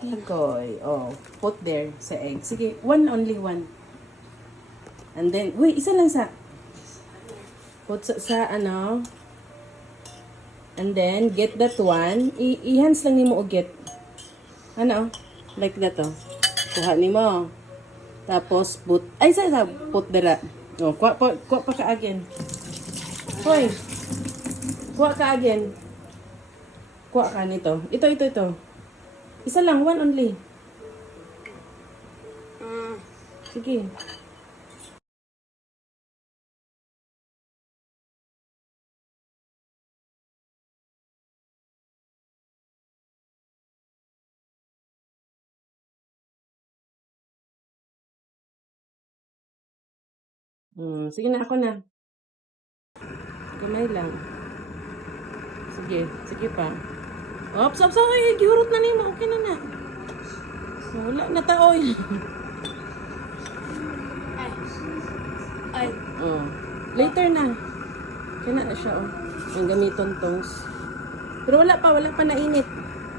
Tikoy. Oh, put there sa egg. Sige, one only one. And then, wait, isa lang sa. Put sa ano. And then, get that one. I-hands lang ni mo o get. Ano? Like that, oh. Kuha ni mo. Tapos, put. Ay, sa put dala. Oh, kuha pa ka again. Hoy. Kuha ka again. Kuha ka nito. Ito. Isa lang, one only. Sige. Sige na, ako na. Kamay lang. Sige pa. Ops, ay, gihurot na nimo. Okay na na. Wala na taoy. Ay. Oh. Later na. Kaya na siya, oh. Ang gamiton tongs. Pero wala pa nainit.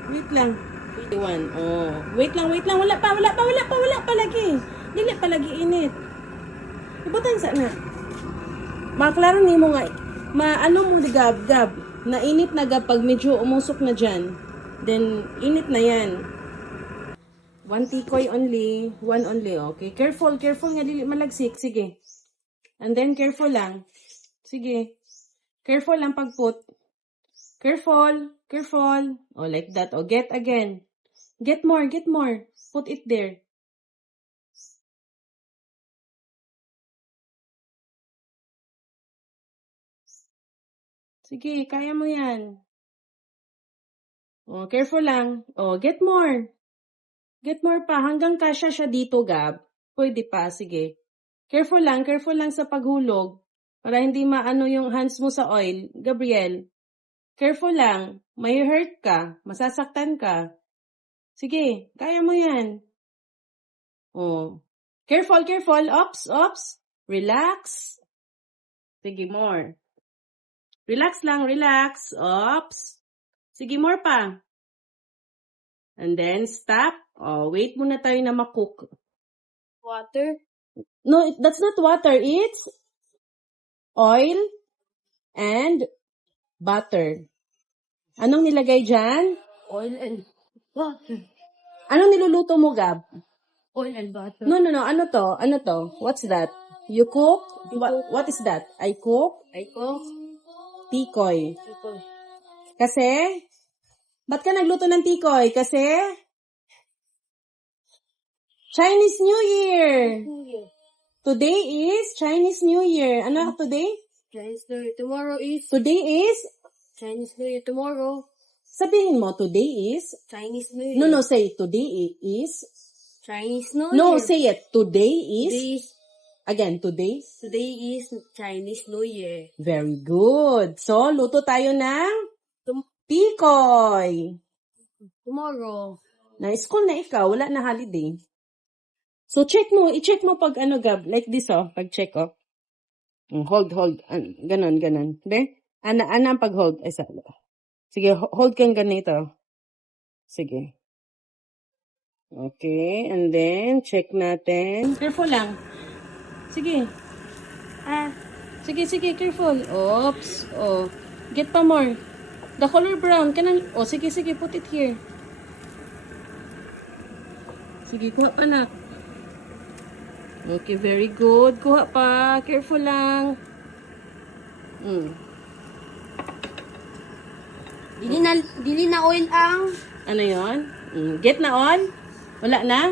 Wait lang. 21. Oh. Wait lang. Wala pa lagi. Dili pa lagi init. Ibutan sa na. Maklaro ni mo nga. Maano mo di gab. Nainit na gab pag medyo umusok na dyan. Then, init na yan. One tikoy only. One only, okay? Careful nga dili malagsik. Sige. And then, careful lang. Sige. Careful lang pag-put. Careful. Oh, like that. Oh, get again. Get more. Put it there. Sige, kaya mo yan. Oh, careful lang. Oh, get more. Get more pa. Hanggang kasya siya dito, Gab. Pwede pa, sige. Careful lang sa paghulog. Para hindi maano yung hands mo sa oil. Gabriel, careful lang. May hurt ka. Masasaktan ka. Sige, kaya mo yan. Oh. Careful. Ops. Relax. Sige, more. Relax lang. Ops. Sige, more pa. And then, stop. Oh, wait muna tayo na makook. Water. No, that's not water. It's oil and butter. Anong nilagay dyan? Oil and water. Anong niluluto mo, Gab? Oil and butter. No. Ano to? What's that? You cook? What is that? I cook? Tikoy. Kasi? Ba't ka nagluto ng tikoy? Kasi? Chinese New Year. Today is Chinese New Year. Ano today? Chinese New Year. Tomorrow is Today is? Chinese New Year. Tomorrow. Sabihin mo, today is? Chinese New Year. No, say today is? Chinese New Year. No, say it. Today is? Today is Again, today? Today is Chinese New Year. Very good. So, luto tayo ng tikoy. Tomorrow. Na-school na ikaw, wala na holiday. So, i-check mo pag Gab, like this, oh, pag-check, oh. Hold, ganon. Be? Ana ang pag-hold. Ay, sige, hold kang ganito. Sige. Okay, and then, check natin. Careful lang. Sige. Sige, careful. Oops. Oh. Get pa more. The color brown. Oh, sige, put it here. Sige, kuha pa na. Okay, very good. Kuha pa. Careful lang. Dili na oil ang Ano yon? Get na on? Wala na?